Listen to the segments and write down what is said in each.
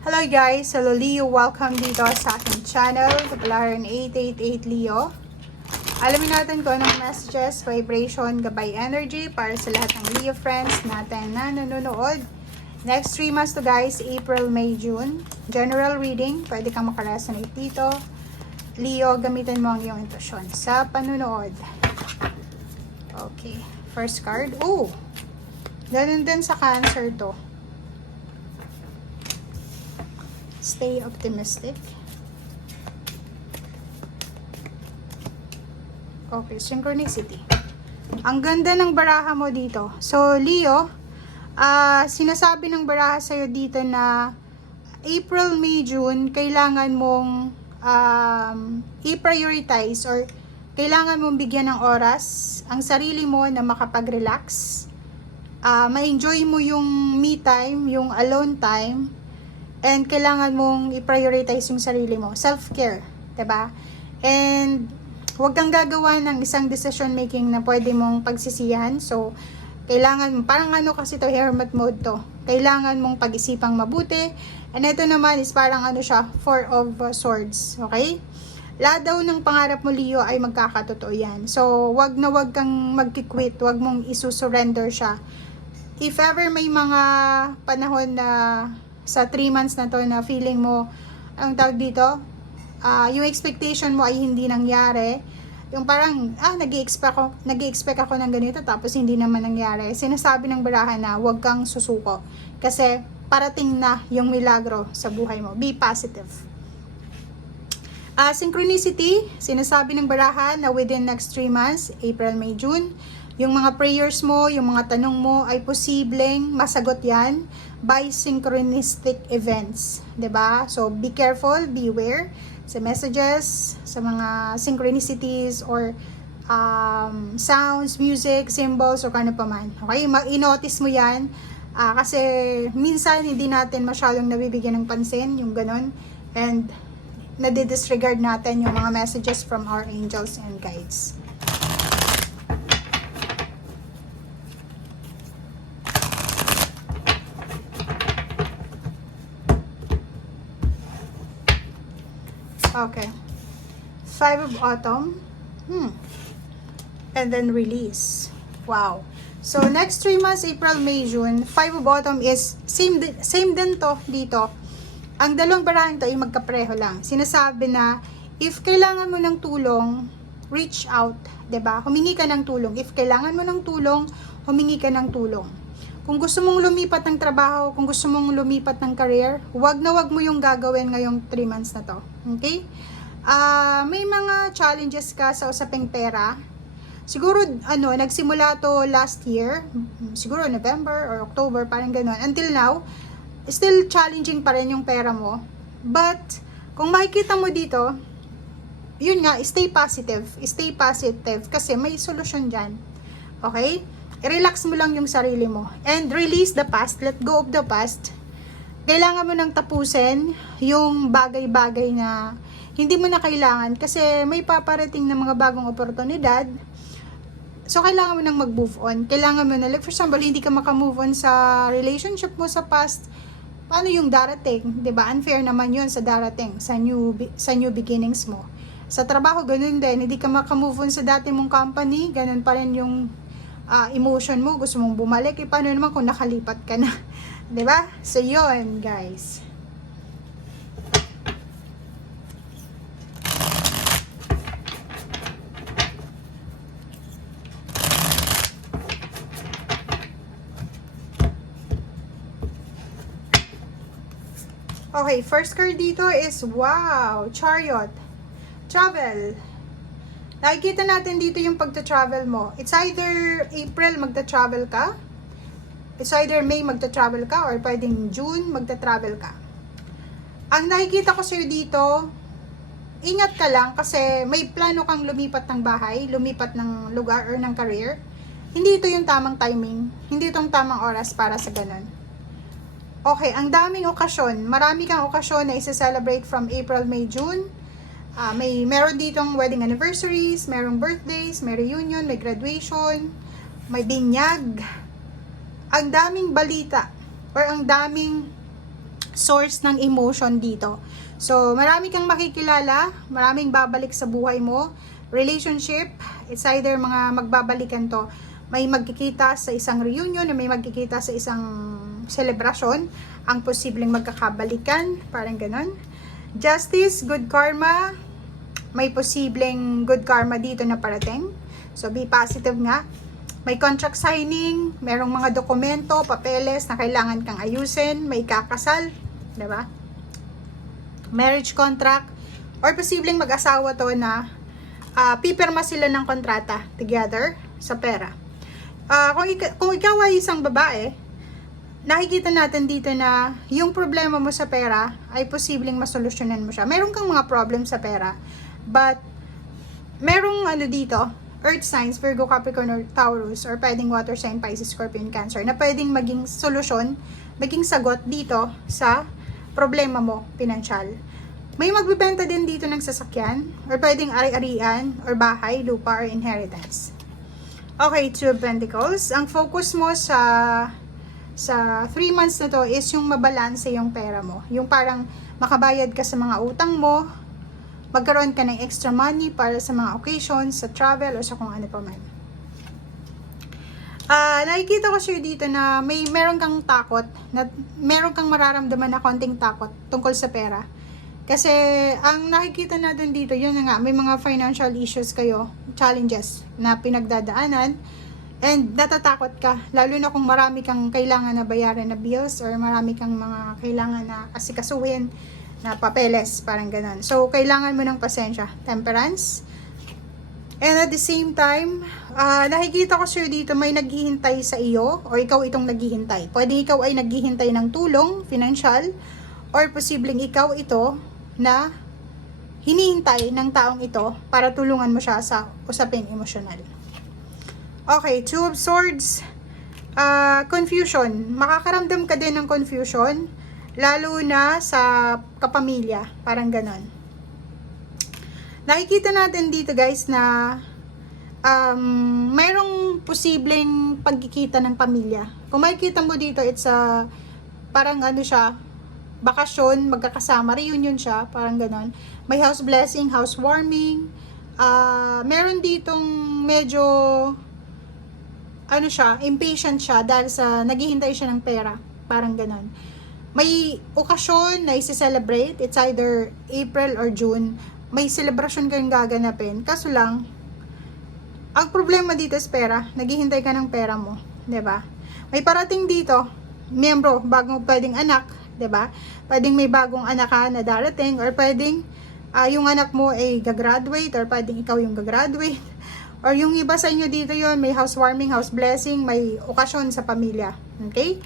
Hello guys! Hello Leo! Welcome dito sa aking channel, Kapalaran 888 Leo. Alamin natin kung anong messages, vibration, gabay energy para sa lahat ng Leo friends natin na nanonood. Next 3 months to guys, April, May, June. General reading, pwede kang makaresonate dito. Leo, gamitin mo ang iyong intuition sa panunood. Okay, first card. Oh! Ganun din sa Cancer to. Stay optimistic. Okay, synchronicity. Ang ganda ng baraha mo dito. So, Leo, sinasabi ng baraha sa'yo dito na April, May, June, kailangan mong i-prioritize or kailangan mong bigyan ng oras ang sarili mo na makapag-relax. Ma-enjoy mo yung me time, yung alone time. And kailangan mong i-prioritize yung sarili mo. Self-care, diba? And huwag kang gagawa ng isang decision making na pwede mong pagsisihan. So, kailangan, parang ano kasi to, hermit mode to. Kailangan mong pag-isipang mabuti. And ito naman is parang ano siya, Four of Swords. Okay? Lahat daw ng pangarap mo, Leo, ay magkakatotoo yan. So, wag na wag kang magki-quit. Wag mong isusurrender siya. If ever may mga panahon na sa 3 months na to na feeling mo, ang tawag dito, yung expectation mo ay hindi nangyari, yung parang, nag-i-expect ako ng ganito, tapos hindi naman nangyari, sinasabi ng baraha na huwag kang susuko, kasi parating na yung milagro sa buhay mo. Be positive. Synchronicity, sinasabi ng baraha na within next 3 months, April, May, June, yung mga prayers mo, yung mga tanong mo ay posibleng masagot yan by synchronistic events, 'di ba? So be careful, beware sa messages, sa mga synchronicities or sounds, music, symbols o kano pa man. Okay, i-notice mo 'yan kasi minsan hindi natin masyadong nabibigyan ng pansin yung ganon, and nadi-disregard natin yung mga messages from our angels and guides. Okay. 5 of Autumn. And then release. Wow. So, next 3 months, April, May, June, 5 of Autumn is same din to dito. Ang dalawang barahan to ay magkapreho lang. Sinasabi na, if kailangan mo ng tulong, reach out. 'Di ba? Humingi ka ng tulong. If kailangan mo ng tulong, humingi ka ng tulong. Kung gusto mong lumipat ng trabaho, kung gusto mong lumipat ng career, wag na wag mo yung gagawin ngayong 3 months na to. Okay? May mga challenges ka sa usaping pera. Siguro, nagsimula to last year. Siguro November or October, parang gano'n. Until now, still challenging pa rin yung pera mo. But, kung makikita mo dito, yun nga, stay positive. Stay positive kasi may solusyon dyan. Okay? I-relax mo lang yung sarili mo. And release the past. Let go of the past. Kailangan mo nang tapusin yung bagay-bagay na hindi mo na kailangan kasi may paparating na mga bagong oportunidad. So, kailangan mo nang mag-move on. Kailangan mo na, like for example, hindi ka maka-move on sa relationship mo sa past. Paano yung darating? 'Di ba? Unfair naman yun sa darating, sa new beginnings mo. Sa trabaho, ganun din. Hindi ka maka-move on sa dati mong company. Ganun pa rin yung emotion mo, gusto mong bumalik, paano naman kung nakalipat ka na, 'di ba? So yun, guys. Okay, first card dito is wow, Chariot. Travel. Nakikita natin dito yung pagta-travel mo. It's either April magta-travel ka, it's either May magta-travel ka, or pwedeng June magta-travel ka. Ang nakikita ko sa'yo dito, ingat ka lang kasi may plano kang lumipat ng bahay, lumipat ng lugar or ng career. Hindi ito yung tamang timing, hindi itong tamang oras para sa ganun. Okay, ang daming okasyon. Marami kang okasyon na isa-celebrate from April, May, June. Meron ditong wedding anniversaries, merong birthdays, may reunion, may graduation, may binyag. Ang daming balita or ang daming source ng emotion dito. So, marami kang makikilala, maraming babalik sa buhay mo. Relationship, it's either mga magbabalikan to. May magkikita sa isang reunion, may magkikita sa isang celebration, ang posibleng magkakabalikan, parang ganon. Justice, good karma, may posibleng good karma dito na parating. So, be positive nga. May contract signing, merong mga dokumento, papeles na kailangan kang ayusin, may kakasal, diba? Marriage contract, or posibleng mag-asawa to na pipirma sila ng kontrata together sa pera. Kung ikaw ay isang babae, nakikita natin dito na yung problema mo sa pera ay posibleng masolusyonan mo siya. Meron kang mga problem sa pera, but merong dito, Earth signs, Virgo, Capricorn, or Taurus, or pwedeng water sign, Pisces, Scorpion, Cancer, na pwedeng maging solusyon, maging sagot dito sa problema mo, pinansyal. May magbibenta din dito ng sasakyan, or pwedeng ari-arian, or bahay, lupa, or inheritance. Okay, Two of Pentacles. Ang focus mo sa 3 months na to is yung mabalanse yung pera mo. Yung parang makabayad ka sa mga utang mo, magkaroon ka ng extra money para sa mga occasions, sa travel, o sa kung ano pa man. Nakikita ko sa'yo dito na meron kang takot, na meron kang mararamdaman na konting takot tungkol sa pera. Kasi ang nakikita natin dito, yun na nga, may mga financial issues kayo, challenges na pinagdadaanan, and natatakot ka, lalo na kung marami kang kailangan na bayaran na bills, or marami kang mga kailangan na asikasuhin, na papeles, parang ganun. So, kailangan mo ng pasensya. Temperance. And at the same time, nakikita ko sa'yo dito, may naghihintay sa iyo, o ikaw itong naghihintay. Pwede ikaw ay naghihintay ng tulong, financial, or posibleng ikaw ito na hinihintay ng taong ito para tulungan mo siya sa usaping emosyonal. Okay, Two of Swords. Confusion. Makakaramdam ka din ng confusion, lalo na sa kapamilya, parang ganon. Nakikita natin dito guys na mayroong posibleng pagkikita ng pamilya. Kung makikita mo dito, it's parang siya, bakasyon, magkakasama, reunion siya, parang ganon. May house blessing, housewarming, meron ditong medyo impatient siya dahil sa naghihintay siya ng pera, parang ganon. May okasyon na isi-celebrate, it's either April or June, may celebration kayong gaganapin. Kaso lang, ang problema dito is pera. Naghihintay ka ng pera mo, 'di ba? May parating dito, miyembro, bagong pwedeng anak, 'di ba? Pwedeng may bagong anak ka na darating, or pwedeng yung anak mo ay gagraduate, or pwedeng ikaw yung gagraduate. Or yung iba sa inyo dito yon, may housewarming, house blessing, may okasyon sa pamilya. Okay?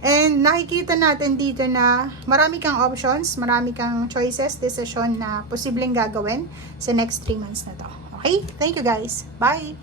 And nakikita natin dito na marami kang options, marami kang choices, decision na posibleng gagawin sa next 3 months na to. Okay? Thank you guys. Bye!